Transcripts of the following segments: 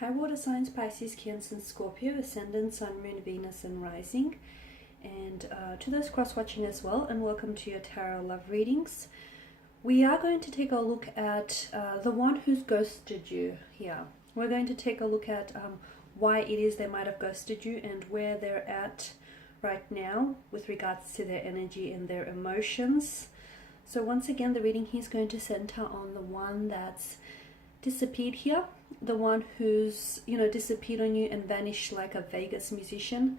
High water signs: Pisces, Cancer, Scorpio, Ascendant, Sun, Moon, Venus, and Rising. And to those cross-watching as well, and welcome to your tarot love readings. We are going to take a look at the one who's ghosted you here. We're going to take a look at why it is they might have ghosted you and where they're at right now with regards to their energy and their emotions. So once again, the reading here is going to center on the one that's disappeared here, the one who's, disappeared on you and vanished like a Vegas musician,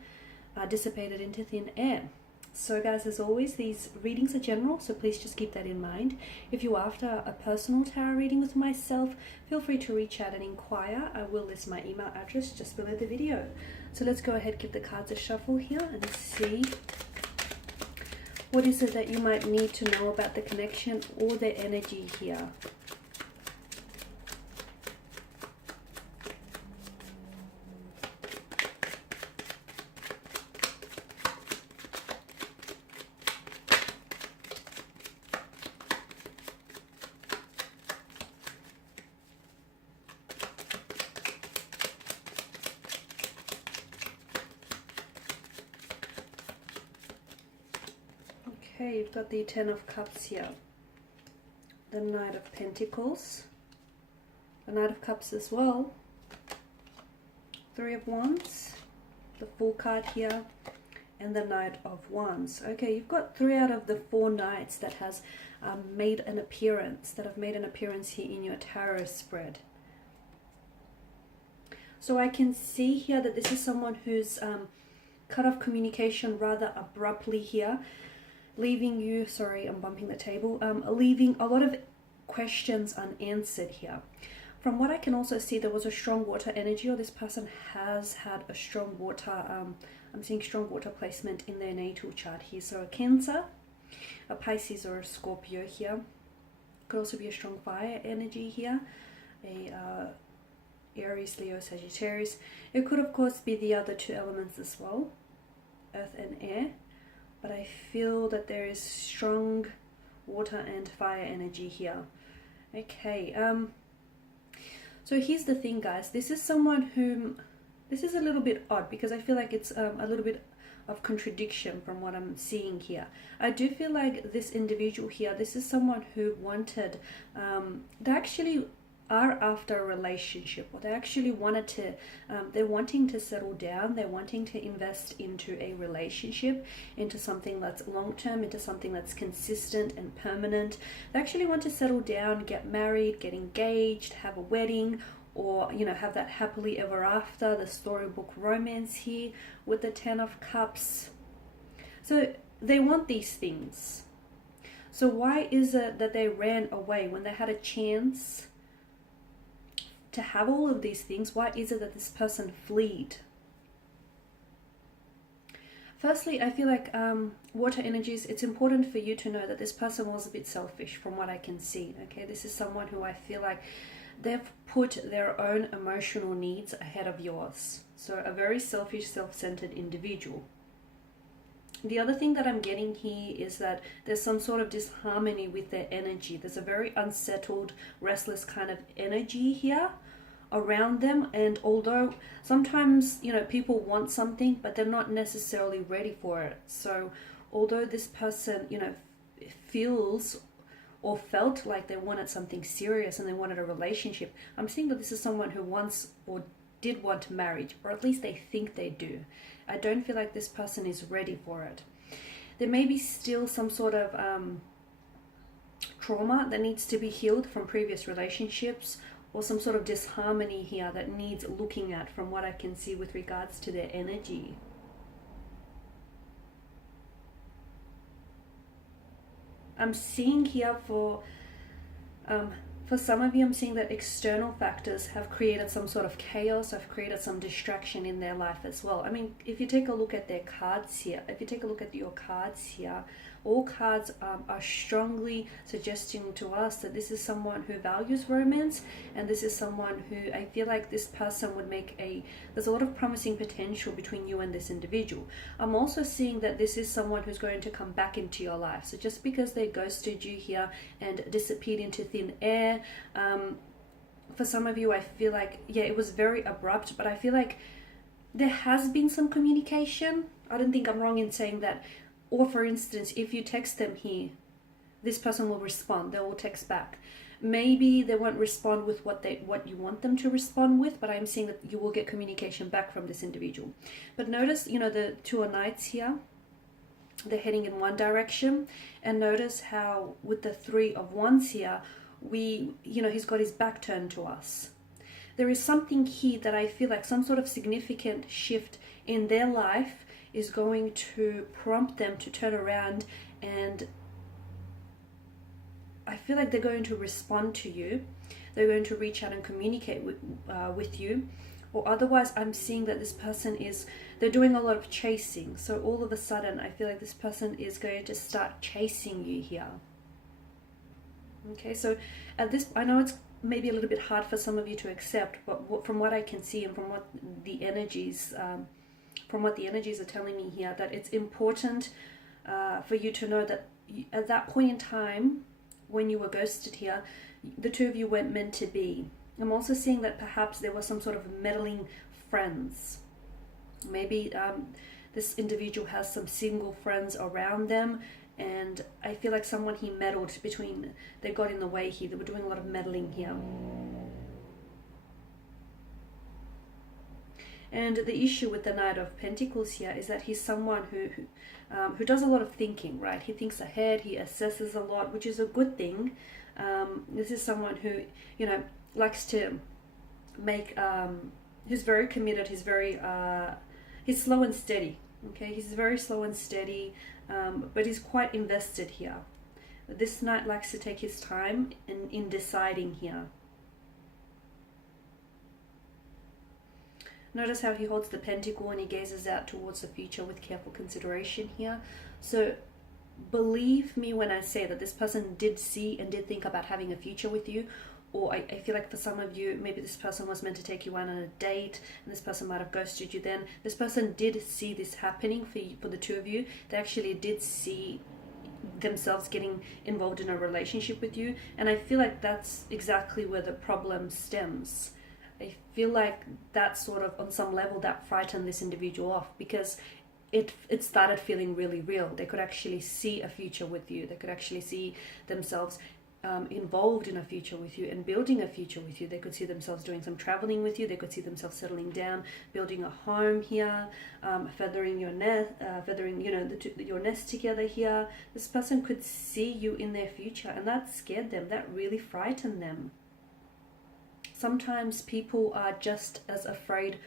dissipated into thin air. So guys, as always, these readings are general, so please just keep that in mind. If you're after a personal tarot reading with myself, feel free to reach out and inquire. I will list my email address just below the video. So let's go ahead, give the cards a shuffle here and see what is it that you might need to know about the connection or their energy here. Okay, you've got the Ten of Cups here, the Knight of Pentacles, the Knight of Cups as well, Three of Wands, the Fool card here, and the Knight of Wands. Okay, you've got 3 out of the 4 knights that has made an appearance, here in your tarot spread. So I can see here that this is someone who's cut off communication rather abruptly here, leaving you, sorry, I'm bumping the table, leaving a lot of questions unanswered here. From what I can also see, there was a strong water energy, or this person has had a strong water, I'm seeing strong water placement in their natal chart here. So a Cancer, a Pisces, or a Scorpio here. Could also be a strong fire energy here, a Aries, Leo, Sagittarius. It could of course be the other 2 elements as well, earth and air. But I feel that there is strong water and fire energy here. Okay, so here's the thing, guys. This is someone whom, this is a little bit odd because I feel like it's a little bit of contradiction from what I'm seeing here. I do feel like this individual here, this is someone who wanted, they actually are after a relationship, or they actually wanted to, they're wanting to settle down, they're wanting to invest into a relationship, into something that's long-term, into something that's consistent and permanent. They actually want to settle down, get married, get engaged, have a wedding, or have that happily ever after, the storybook romance here with the 10 of Cups. So they want these things. So why is it that they ran away when they had a chance to have all of these things? Why is it that this person fled? Firstly, I feel like water energies, it's important for you to know that this person was a bit selfish from what I can see. Okay, this is someone who I feel like they've put their own emotional needs ahead of yours. So a very selfish, self-centered individual. The other thing that I'm getting here is that there's some sort of disharmony with their energy. There's a very unsettled, restless kind of energy here around them. And although sometimes, people want something, but they're not necessarily ready for it. So although this person, feels or felt like they wanted something serious and they wanted a relationship, I'm seeing that this is someone who wants or did want marriage, or at least they think they do. I don't feel like this person is ready for it. There may be still some sort of trauma that needs to be healed from previous relationships, or some sort of disharmony here that needs looking at from what I can see with regards to their energy. I'm seeing here for some of you, I'm seeing that external factors have created some sort of chaos, have created some distraction in their life as well. I mean, if you take a look at their cards here, if you take a look at your cards here, all cards are strongly suggesting to us that this is someone who values romance, and this is someone who I feel like this person would make there's a lot of promising potential between you and this individual. I'm also seeing that this is someone who's going to come back into your life. So just because they ghosted you here and disappeared into thin air, for some of you, I feel like, yeah, it was very abrupt, but I feel like there has been some communication. I don't think I'm wrong in saying that. Or for instance, if you text them here, this person will respond. They will text back. Maybe they won't respond with what you want them to respond with, but I'm seeing that you will get communication back from this individual. But notice, you know, the Two of Knights here, they're heading in one direction. And notice how with the Three of Wands here, he's got his back turned to us. There is something here that I feel like some sort of significant shift in their life is going to prompt them to turn around, and I feel like they're going to respond to you. They're going to reach out and communicate with you. Or otherwise, I'm seeing that this person they're doing a lot of chasing. So all of a sudden, I feel like this person is going to start chasing you here. Okay, so at this, I know it's maybe a little bit hard for some of you to accept, but from what I can see and from what the energies are telling me here, that it's important for you to know that at that point in time when you were ghosted here, the two of you weren't meant to be. I'm also seeing that perhaps there was some sort of meddling friends. Maybe this individual has some single friends around them, and I feel like someone he meddled between, they got in the way here. They were doing a lot of meddling here. And the issue with the Knight of Pentacles here is that he's someone who does a lot of thinking, right? He thinks ahead, he assesses a lot, which is a good thing. This is someone who, you know, likes to make, who's very committed, he's slow and steady, okay? He's very slow and steady, but he's quite invested here. This Knight likes to take his time in deciding here. Notice how he holds the pentacle and he gazes out towards the future with careful consideration here. So believe me when I say that this person did see and did think about having a future with you. Or I feel like for some of you, maybe this person was meant to take you on a date and this person might have ghosted you then. This person did see this happening for the two of you. They actually did see themselves getting involved in a relationship with you. And I feel like that's exactly where the problem stems. I feel like that sort of, on some level, that frightened this individual off, because it started feeling really real. They could actually see a future with you. They could actually see themselves involved in a future with you and building a future with you. They could see themselves doing some traveling with you. They could see themselves settling down, building a home here, feathering your nest, your nest together here. This person could see you in their future, and that scared them. That really frightened them. Sometimes people are just as afraid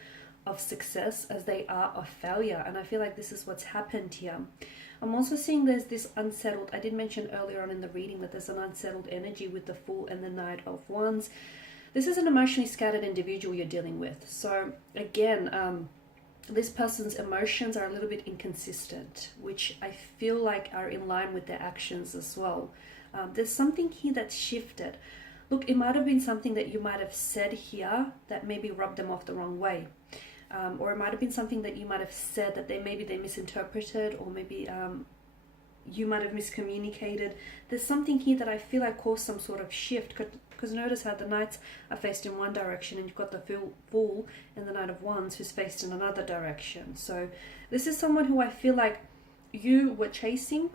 of success as they are of failure, and I feel like this is what's happened here. I'm also seeing there's this unsettled, I did mention earlier on in the reading that there's an unsettled energy with the Fool and the Knight of Wands. This is an emotionally scattered individual you're dealing with. So again, this person's emotions are a little bit inconsistent, which I feel like are in line with their actions as well. There's something here that's shifted. Look, it might have been something that you might have said here that maybe rubbed them off the wrong way. Or it might have been something that you might have said that they misinterpreted, or maybe you might have miscommunicated. There's something here that I feel like caused some sort of shift, because notice how the Knights are faced in one direction and you've got the Fool and the Knight of Wands who's faced in another direction. So this is someone who I feel like you were chasing,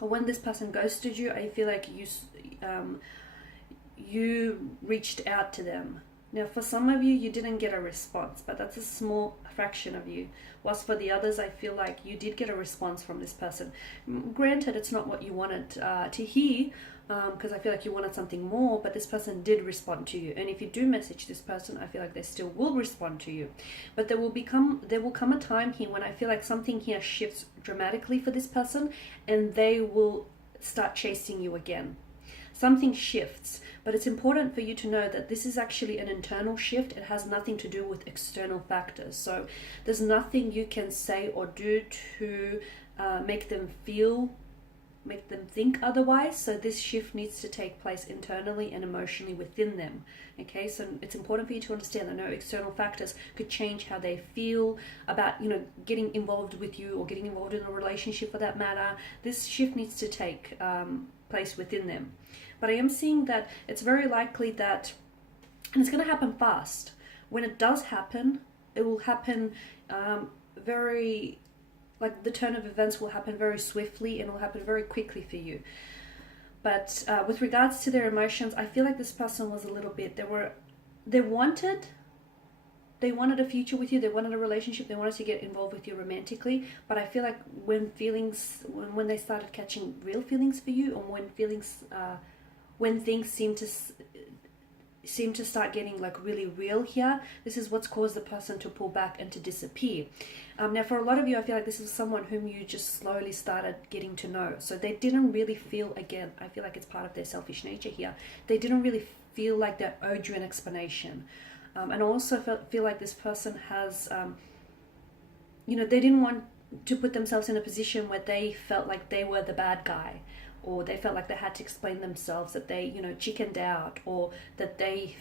or when this person ghosted you, I feel like you reached out to them. Now, for some of you, you didn't get a response, but that's a small fraction of you. Whilst for the others, I feel like you did get a response from this person. Granted, it's not what you wanted to hear, because I feel like you wanted something more, but this person did respond to you. And if you do message this person, I feel like they still will respond to you. But there will come a time here when I feel like something here shifts dramatically for this person, and they will start chasing you again. Something shifts, but it's important for you to know that this is actually an internal shift. It has nothing to do with external factors. So there's nothing you can say or do to make them think otherwise. So this shift needs to take place internally and emotionally within them. Okay, so it's important for you to understand that no external factors could change how they feel about, getting involved with you or getting involved in a relationship for that matter. This shift needs to take place within them. But I am seeing that it's very likely that And it's going to happen fast. When it does happen, it will happen very, like the turn of events will happen very swiftly and will happen very quickly for you. But with regards to their emotions, I feel like this person was a little bit, they wanted a future with you, they wanted a relationship, they wanted to get involved with you romantically, but I feel like when they started catching real feelings for you, or when things seem to start getting like really real here, this is what's caused the person to pull back and to disappear. Now for a lot of you, I feel like this is someone whom you just slowly started getting to know, so they didn't really feel, again, I feel like it's part of their selfish nature here, they didn't really feel like they owed you an explanation. And also feel like this person has, they didn't want to put themselves in a position where they felt like they were the bad guy, or they felt like they had to explain themselves, that they, chickened out, or that they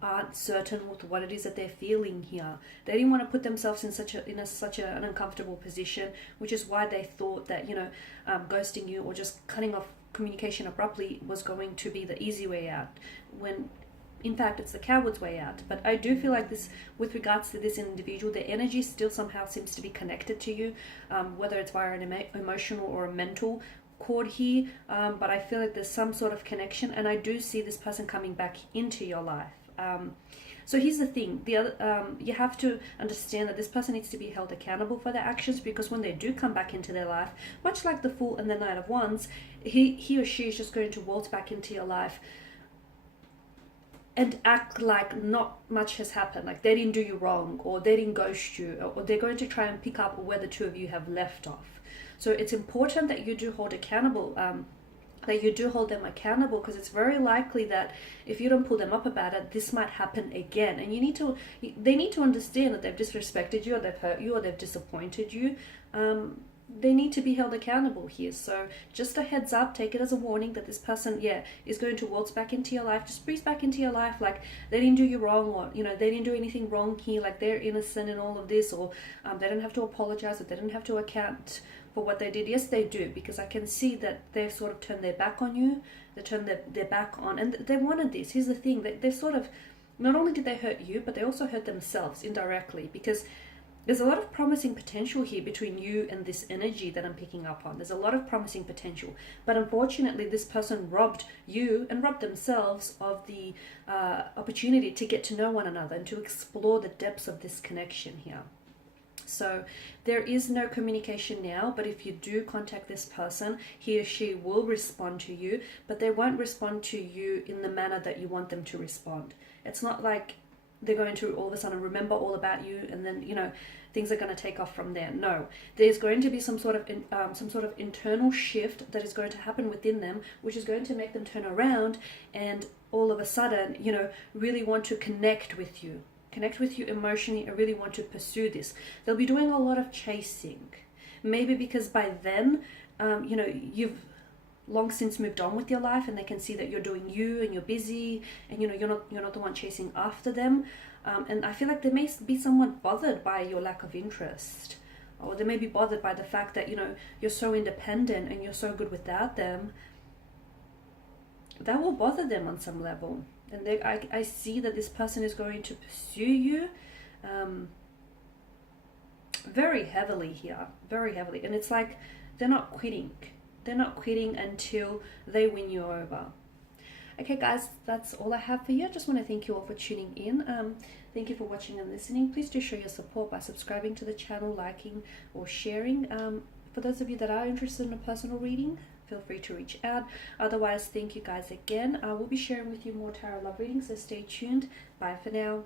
aren't certain with what it is that they're feeling here. They didn't want to put themselves in such an uncomfortable position, which is why they thought that, ghosting you or just cutting off communication abruptly was going to be the easy way out, when in fact it's the coward's way out. But I do feel like this, with regards to this individual, their energy still somehow seems to be connected to you, whether it's via an emotional or a mental cord here, but I feel like there's some sort of connection, and I do see this person coming back into your life. So here's the thing, you have to understand that this person needs to be held accountable for their actions, because when they do come back into their life, much like the Fool and the Knight of Wands, he or she is just going to waltz back into your life and act like not much has happened, like they didn't do you wrong, or they didn't ghost you, or they're going to try and pick up where the two of you have left off. So it's important that you do hold them accountable, because it's very likely that if you don't pull them up about it, this might happen again. And they need to understand that they've disrespected you, or they've hurt you, or they've disappointed you. They need to be held accountable here. So just a heads up, take it as a warning that this person, is going to waltz back into your life, just breeze back into your life like they didn't do you wrong, or, they didn't do anything wrong here, like they're innocent in all of this, or they don't have to apologize, or they don't have to account for what they did. Yes, they do, because I can see that they've sort of turned their back on you, they turned their back on, and they wanted this. Here's the thing, they've sort of, not only did they hurt you, but they also hurt themselves indirectly, because there's a lot of promising potential here between you and this energy that I'm picking up on. There's a lot of promising potential, but unfortunately this person robbed you and robbed themselves of the opportunity to get to know one another and to explore the depths of this connection here. So there is no communication now, but if you do contact this person, he or she will respond to you, but they won't respond to you in the manner that you want them to respond. It's not like they're going to all of a sudden remember all about you, and then things are going to take off from there. No, there's going to be some sort of internal shift that is going to happen within them, which is going to make them turn around and all of a sudden really want to connect with you emotionally, and really want to pursue this. They'll be doing a lot of chasing, maybe because by then you've long since moved on with your life, and they can see that you're doing you and you're busy, and you're not the one chasing after them, and I feel like they may be somewhat bothered by your lack of interest, or they may be bothered by the fact that you're so independent and you're so good without them. That will bother them on some level, and I see that this person is going to pursue you very heavily here, very heavily, and it's like they're not quitting until they win you over. Okay guys, that's all I have for you. I just want to thank you all for tuning in. Thank you for watching and listening. Please do show your support by subscribing to the channel, liking or sharing. For those of you that are interested in a personal reading, feel free to reach out. Otherwise, thank you guys again. I will be sharing with you more tarot love readings, so stay tuned. Bye for now.